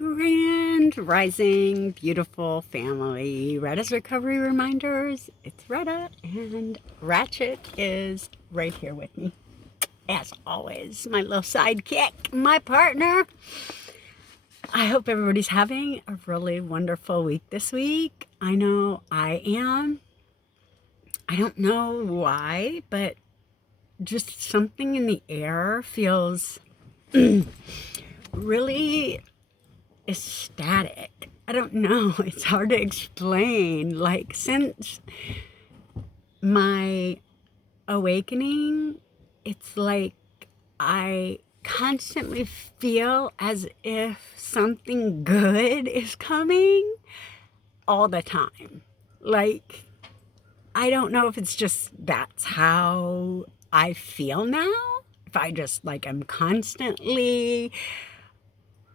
Grand Rising, beautiful family. Retta's Recovery Reminders. It's Retta, and Ratchet is right here with me. As always, my little sidekick, my partner. I hope everybody's having a really wonderful week this week. I know I am. I don't know why, but just something in the air feels really ecstatic. I don't know. It's hard to explain. Like, since my awakening, it's like I constantly feel as if something good is coming all the time. Like, I don't know if it's just that's how I feel now. If I just like am constantly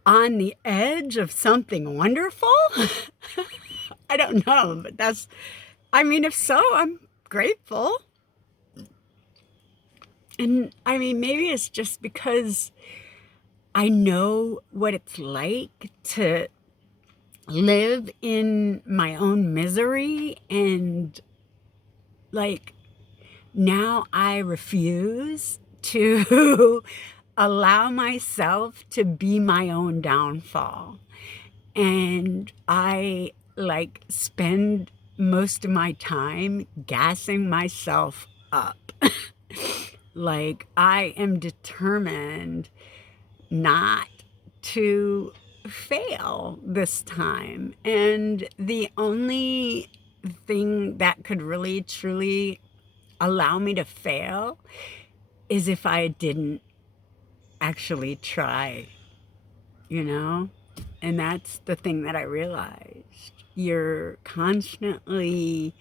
on the edge of something wonderful. I don't know, but if so, I'm grateful. And maybe it's just because I know what it's like to live in my own misery, and like now I refuse to allow myself to be my own downfall. And I like spend most of my time gassing myself up. Like, I am determined not to fail this time. And the only thing that could really truly allow me to fail is if I didn't actually try, you know? And that's the thing that I realized. You're constantly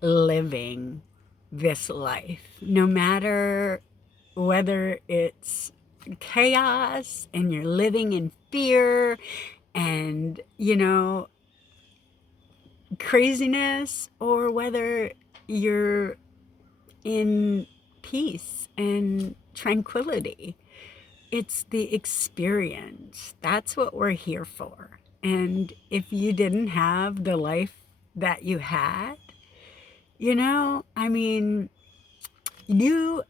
living this life, no matter whether it's chaos and you're living in fear and, craziness, or whether you're in peace and tranquility. It's the experience. That's what we're here for. And if you didn't have the life that you had, you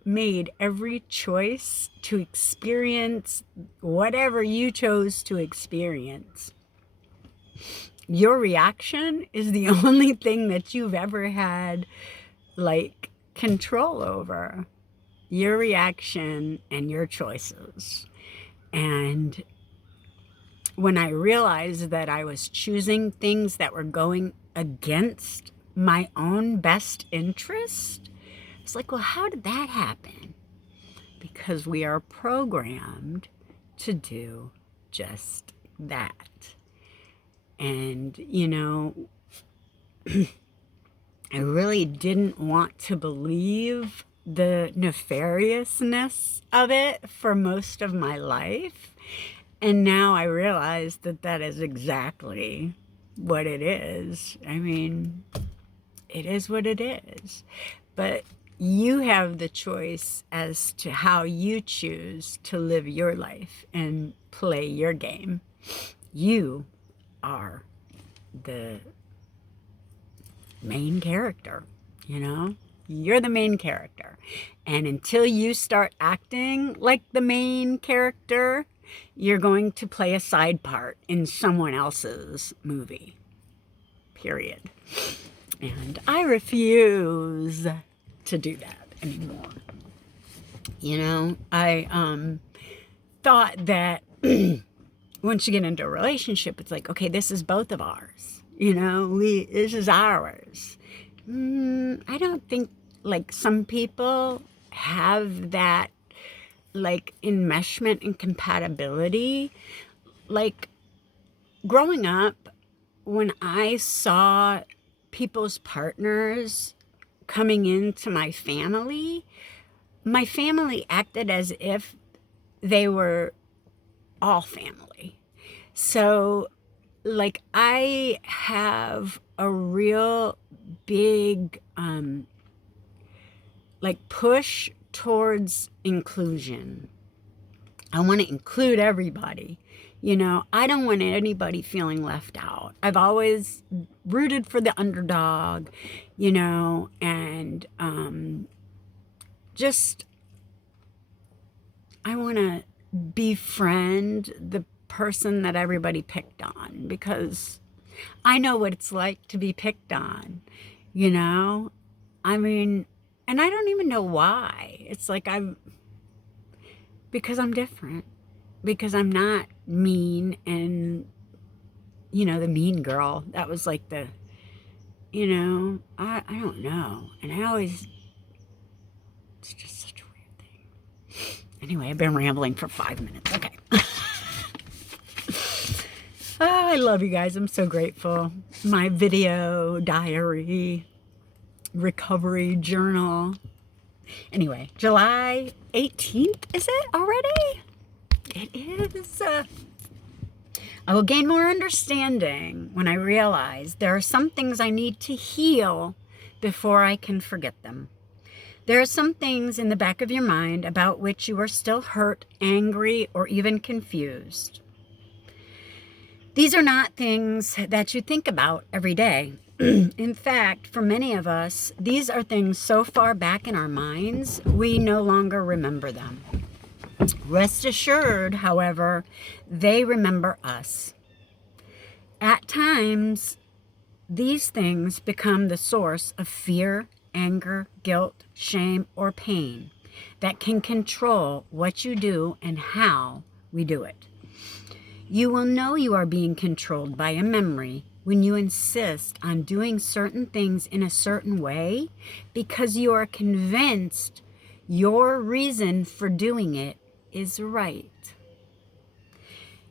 made every choice to experience whatever you chose to experience. Your reaction is the only thing that you've ever had, like, control over. Your reaction and your choices. And when I realized that I was choosing things that were going against my own best interest, it's like, well, how did that happen? Because we are programmed to do just that. And, I really didn't want to believe the nefariousness of it for most of my life. And now I realize that that is exactly what it is. It is what it is. But you have the choice as to how you choose to live your life and play your game. You are the main character, You're the main character. And until you start acting like the main character, you're going to play a side part in someone else's movie. Period. And I refuse to do that anymore. I thought that once you get into a relationship, it's like, okay, this is both of ours. This is ours. I don't think, like, some people have that, like, enmeshment and compatibility. Like, growing up, when I saw people's partners coming into my family acted as if they were all family. So, like, I have a real big, push towards inclusion. I want to include everybody, You know, I don't want anybody feeling left out. I've always rooted for the underdog, you know, and just I want to befriend the person that everybody picked on, because I know what it's like to be picked on, you know? I mean, and I don't even know why. It's like because I'm different, because I'm not mean and, you know, the mean girl. That was like I don't know. And it's just such a weird thing. Anyway, I've been rambling for 5 minutes. Okay. I love you guys. I'm so grateful. My video diary, recovery journal. Anyway, July 18th, is it already? It is. I will gain more understanding when I realize there are some things I need to heal before I can forget them. There are some things in the back of your mind about which you are still hurt, angry, or even confused. These are not things that you think about every day. In fact, for many of us, these are things so far back in our minds, we no longer remember them. Rest assured, however, they remember us. At times, these things become the source of fear, anger, guilt, shame, or pain that can control what you do and how we do it. You will know you are being controlled by a memory when you insist on doing certain things in a certain way because you are convinced your reason for doing it is right.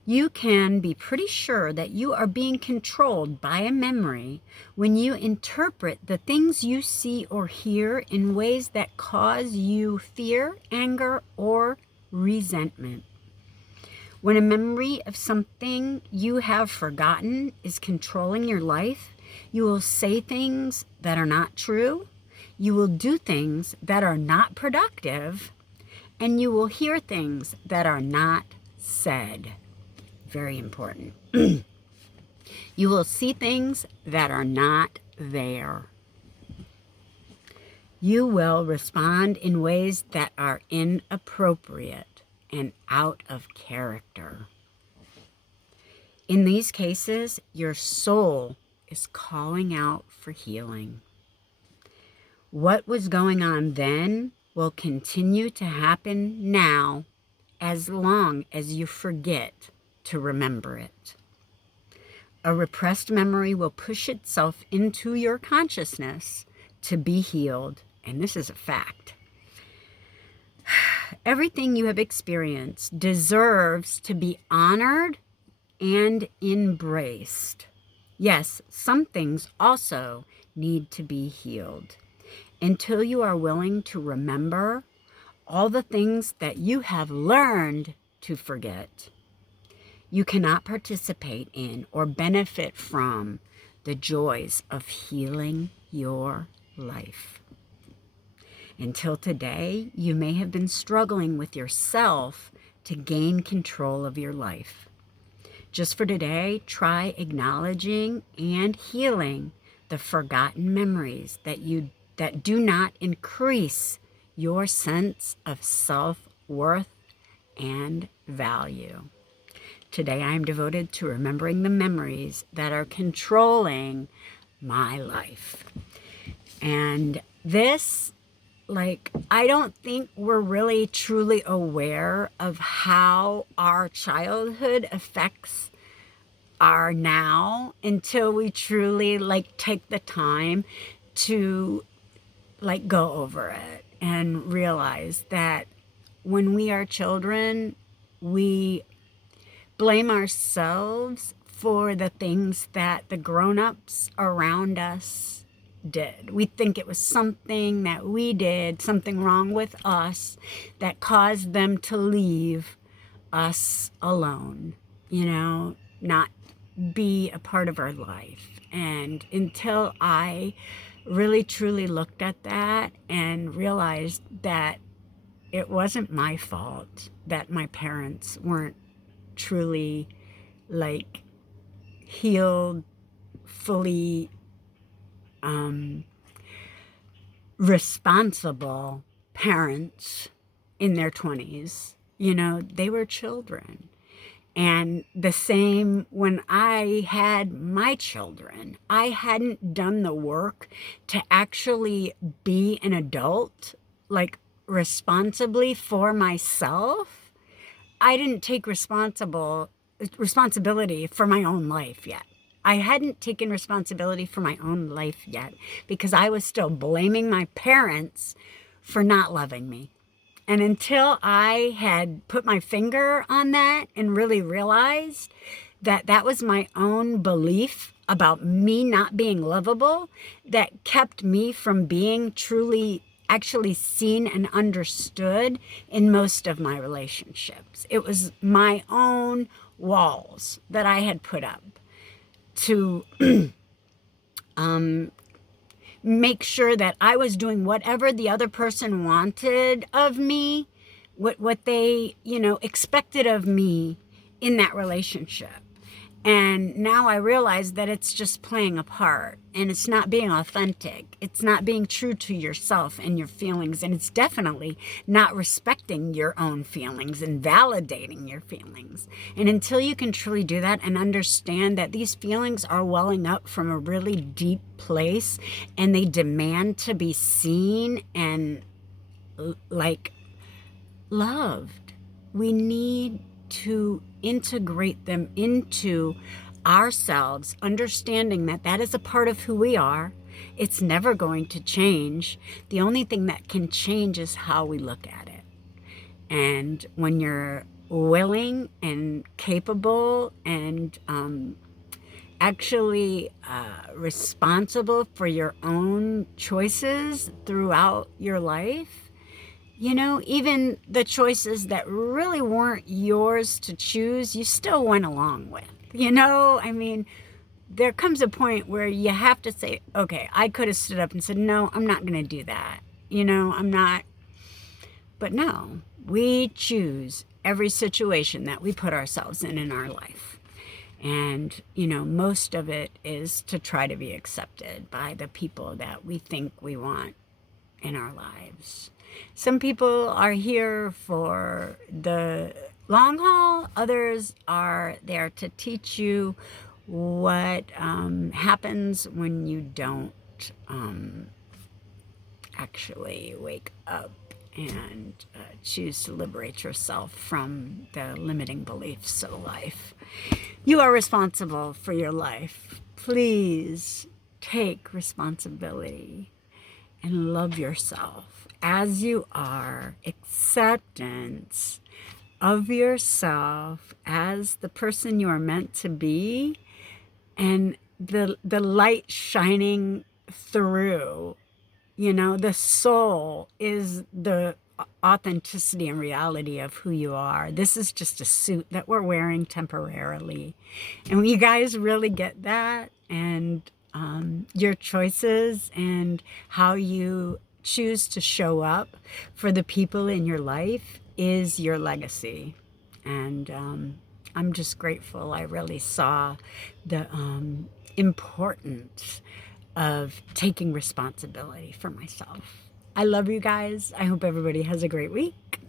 You can be pretty sure that you are being controlled by a memory when you interpret the things you see or hear in ways that cause you fear, anger, or resentment. When a memory of something you have forgotten is controlling your life, you will say things that are not true, you will do things that are not productive, and you will hear things that are not said. Very important. You will see things that are not there. You will respond in ways that are inappropriate and out of character. In these cases, your soul is calling out for healing. What was going on then will continue to happen now as long as you forget to remember it. A repressed memory will push itself into your consciousness to be healed, and this is a fact. Everything you have experienced deserves to be honored and embraced. Yes, some things also need to be healed. Until you are willing to remember all the things that you have learned to forget, you cannot participate in or benefit from the joys of healing your life. Until today, you may have been struggling with yourself to gain control of your life. Just for today, try acknowledging and healing the forgotten memories that do not increase your sense of self-worth and value. Today, I am devoted to remembering the memories that are controlling my life. And this, I don't think we're really truly aware of how our childhood affects our now until we truly take the time to go over it and realize that when we are children, we blame ourselves for the things that the grown-ups around us did. We think it was something that we did, something wrong with us, that caused them to leave us alone, not be a part of our life. And until I really truly looked at that and realized that it wasn't my fault that my parents weren't truly like healed, fully responsible parents in their 20s. You know, they were children. And the same when I had my children, I hadn't done the work to actually be an adult, like responsibly for myself. I didn't take responsibility for my own life yet. I hadn't taken responsibility for my own life yet because I was still blaming my parents for not loving me. And until I had put my finger on that and really realized that that was my own belief about me not being lovable that kept me from being truly actually seen and understood in most of my relationships. It was my own walls that I had put up to make sure that I was doing whatever the other person wanted of me, what they, expected of me in that relationship. And now I realize that it's just playing a part and it's not being authentic. It's not being true to yourself and your feelings. And it's definitely not respecting your own feelings and validating your feelings. And until you can truly do that and understand that these feelings are welling up from a really deep place and they demand to be seen and like loved, we need to integrate them into ourselves, understanding that that is a part of who we are. It's never going to change. The only thing that can change is how we look at it. And when you're willing and capable and actually responsible for your own choices throughout your life, even the choices that really weren't yours to choose, you still went along with. I mean, there comes a point where you have to say, okay, I could have stood up and said, no, I'm not going to do that. I'm not. But no, we choose every situation that we put ourselves in our life. And, most of it is to try to be accepted by the people that we think we want in our lives. Some people are here for the long haul. Others are there to teach you what happens when you don't actually wake up and choose to liberate yourself from the limiting beliefs of life. You are responsible for your life. Please take responsibility and love yourself as you are. Acceptance of yourself as the person you are meant to be, and the light shining through. The soul is the authenticity and reality of who you are. This is just a suit that we're wearing temporarily. And when you guys really get that, and your choices and how you choose to show up for the people in your life is your legacy. And I'm just grateful I really saw the importance of taking responsibility for myself. I love you guys. I hope everybody has a great week.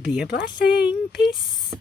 Be a blessing. Peace.